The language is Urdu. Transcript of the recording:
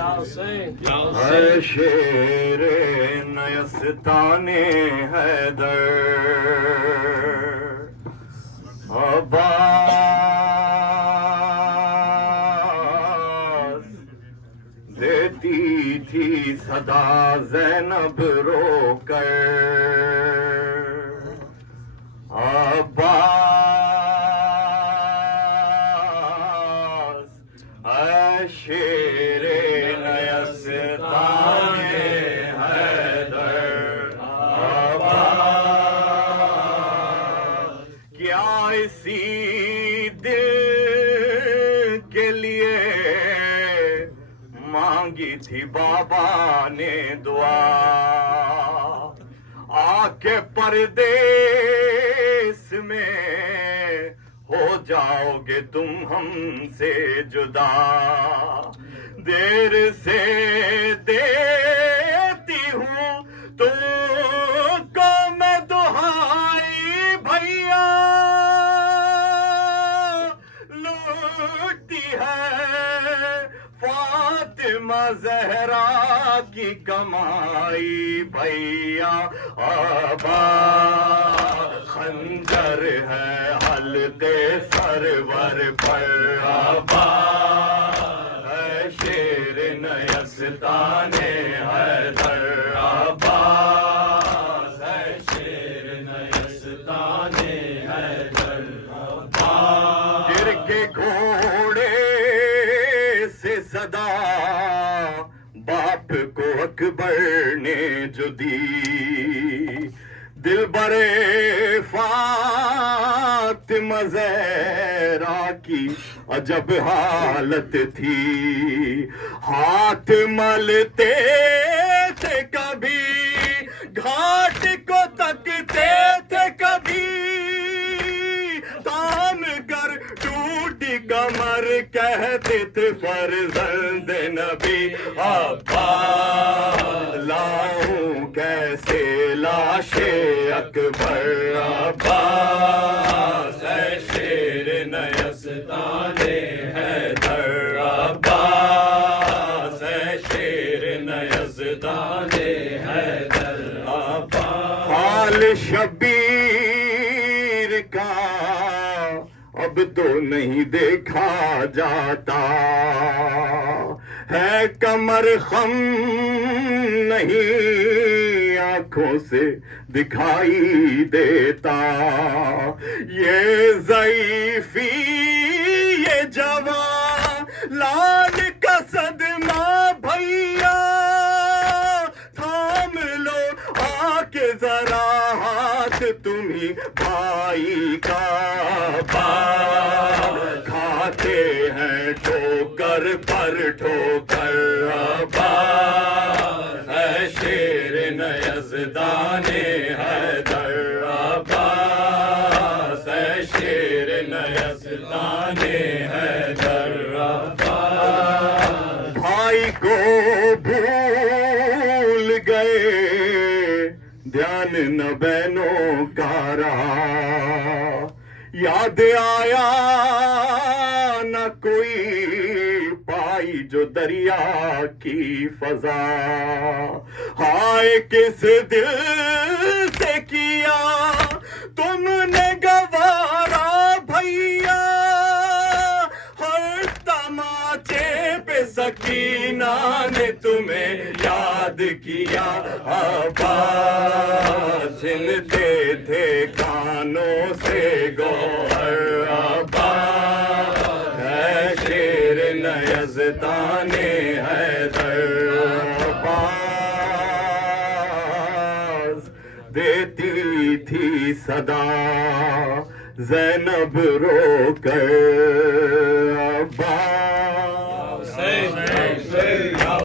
ہے شیر نیستان حیدر عباس دیتی تھی صدا زینب رو کر عباس اے شیر نیستان حیدر عباس کیا اسی دل کے لیے مانگی تھی بابا نے دعا آ کے پردیس میں ہو جاؤ گے تم ہم سے جدا دیر سے دیتی ہوں تم کو میں دہائی بھیا لوٹتی ہے فاطمہ زہرا کی کمائی بھیا آبا خنجر ہے حلقے سرور پر آبا ہے شیر نیستان حیدر آبا ہے شیر نیستان حیدر آبا گر کے گھوڑے سے صدا باپ کو اکبر نے جو دی دل برے فاطمہ زہرا کی عجب حالت تھی ہاتھ ملتے تھے کبھی گھاٹ کو تکتے تھے کبھی تام کر ٹوٹی کمر کہتے تھے فرزند نبی ابا لاؤں کیسے لاش اکبر عباس ہے شیر نیستان حیدر عباس ہے شیر نیستان حیدر عباس حال شبیر کا اب تو نہیں دیکھا جاتا ہے کمر خم نہیں آنکھوں سے دکھائی دیتا یہ ضعیفی یہ جوان لال کا صدمہ بھیا تھام لو آ کے ذرا ہاتھ تمہیں بھائی کا کھاتے ہیں ٹھوکر پر ٹھوکر عباس ہے شیر نیزدان حیدر عباس ہے شیر نیزدان حیدر عباس بھائی کو بھول گئے دھیان نہ بہنوں کا رہا یاد آیا نہ کوئی پائی جو دریا کی فضا ہائے کس دل سے کیا تم نے گوارا بھیا ہر تماچے پہ سکینہ نے تمہیں یاد کیا عباس چھنتے تھے کانوں سے گوہر عباس ہے شیر نیزدان حیدر عباس دیتی تھی صدا زینب رو کر عباس